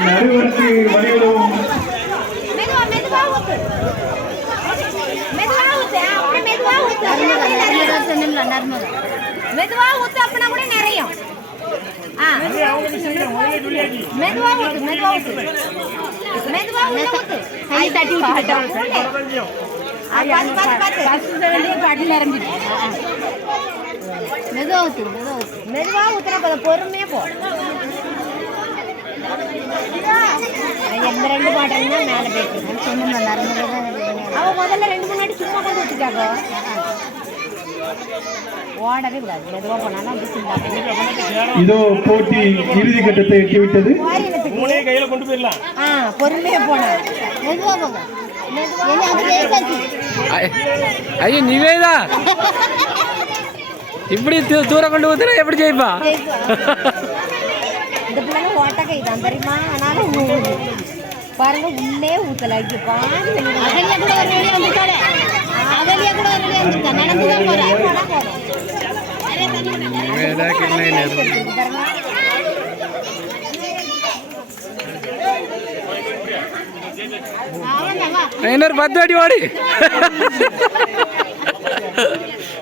நடுவருக்கு வழிவிடவும் மெதுவா மெதுவா ஊத்து. அப்படின்னா கூட நிறையும். ஆ. மெதுவா ஊத்து மெதுவா ஊத்து. மெதுவா ஊத்து. கை தட்டி பார்த்து பார்த்து பார்த்து மெதுவா ஊத்து மெதுவா ஊத்து மெதுவா ஊத்துனா போதும் பொறுமையா போ எந்த ரெண்டு பாட்டில் தான் மேலே போயிட்டு சொன்ன அவ முதல்ல ரெண்டு முன்னாடி சும்மா கொண்டு ஊற்றிட்டாக்கோ ஓடவே கூடாது மெதுவாக போனாலும் அப்படி சிந்தாங்க இதோ போட்டி இறுதி கட்டத்தை எட்டிவிட்டது. கையில கொண்டு போயிடலாம். ஆ பொறுமையா போனா. மெதுவா போங்க. மெதுவா. அது லேசாச்சு ஐயோ நீவேதா. இப்படி தூரம் கொண்டு ஊத்துனா எப்படி ஜெயிப்பா? இந்த பிள்ளைங்க ஓட்ட கை தான் தெரியுமா? ஆனாலும் ஊ- பாருங்க உள்ளே ஊத்தல. அகலியா கூட ஒரு அகலியா கூட ஒரு வந்துட்டா நடந்து தான் கிண்ணை இன்னொரு பத்து அடி வாடி